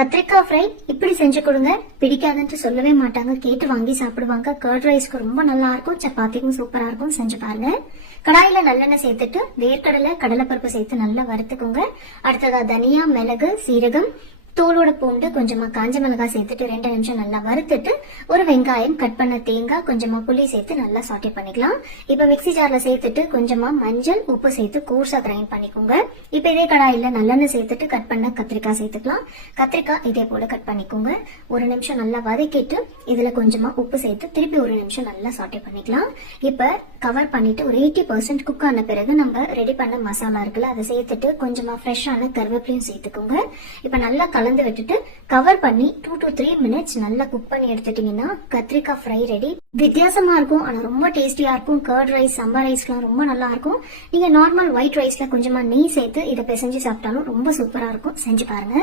கத்திரிக்காய் ஃப்ரை இப்படி செஞ்சு கொடுங்க, பிடிக்காதுன்னு சொல்லவே மாட்டாங்க, கேட்டு வாங்கி சாப்பிடுவாங்க. கர்ட் ரைஸ்க்கு ரொம்ப நல்லா இருக்கும், சப்பாத்திக்கும் சூப்பரா இருக்கும். செஞ்சு பாருங்க. கடாயில நல்லெண்ணெய் சேர்த்துட்டு வேர்க்கடலை கடலைப்பருப்பு சேர்த்து நல்லா வறுத்துக்கோங்க. அடுத்ததா தனியா, மிளகு, சீரகம், தோலோட பூண்டு, கொஞ்சமா காஞ்ச மிளகாய் சேர்த்துட்டு 2 நிமிஷம் நல்லா வறுத்துட்டு ஒரு வெங்காயம், கட் பண்ண தேங்காய், கொஞ்சமா புளி சேர்த்து நல்லா சாட்டே பண்ணிக்கலாம். இப்ப மிக்ஸி ஜார்ல சேர்த்துட்டு கொஞ்சமா மஞ்சள், உப்பு சேர்த்து கோர்ஸா கிரைண்ட் பண்ணிக்கோங்க. இப்ப இதே கடாயில நல்லெண்ணெய் சேர்த்துட்டு கட் பண்ண கத்திரிக்காய் சேர்த்துக்கலாம். கத்திரிக்காய் இதே போல கட் பண்ணிக்கோங்க. 1 நிமிஷம் நல்லா வதக்கிட்டு இதுல கொஞ்சமா உப்பு சேர்த்து திருப்பி 1 நிமிஷம் நல்லா சாட்டே பண்ணிக்கலாம். இப்ப கவர் பண்ணிட்டு ஒரு 80% குக் ஆன பிறகு நம்ம ரெடி பண்ண மசாலா இருக்குல்ல, அதை சேர்த்துட்டு கொஞ்சமா ஃப்ரெஷ்ஷான கருவேப்பிலையும் சேர்த்துக்கோங்க. இப்ப நல்லா கலந்து விட்டுட்டு கவர் பண்ணி 2 to 3 மினிட்ஸ் நல்லா குக் பண்ணி எடுத்துட்டீங்கன்னா கத்திரிக்காய் ஃப்ரை ரெடி. வித்தியாசமா இருக்கும், ஆனா ரொம்ப டேஸ்டியா இருக்கும். கர்ட் ரைஸ், சாம்பார் ரைஸ்லாம் ரொம்ப நல்லா இருக்கும். நீங்க நார்மல் ஒயிட் ரைஸ்ல கொஞ்சமா நெய் சேர்த்து இதை பிசைஞ்சு சாப்பிட்டாலும் ரொம்ப சூப்பரா இருக்கும். செஞ்சு பாருங்க.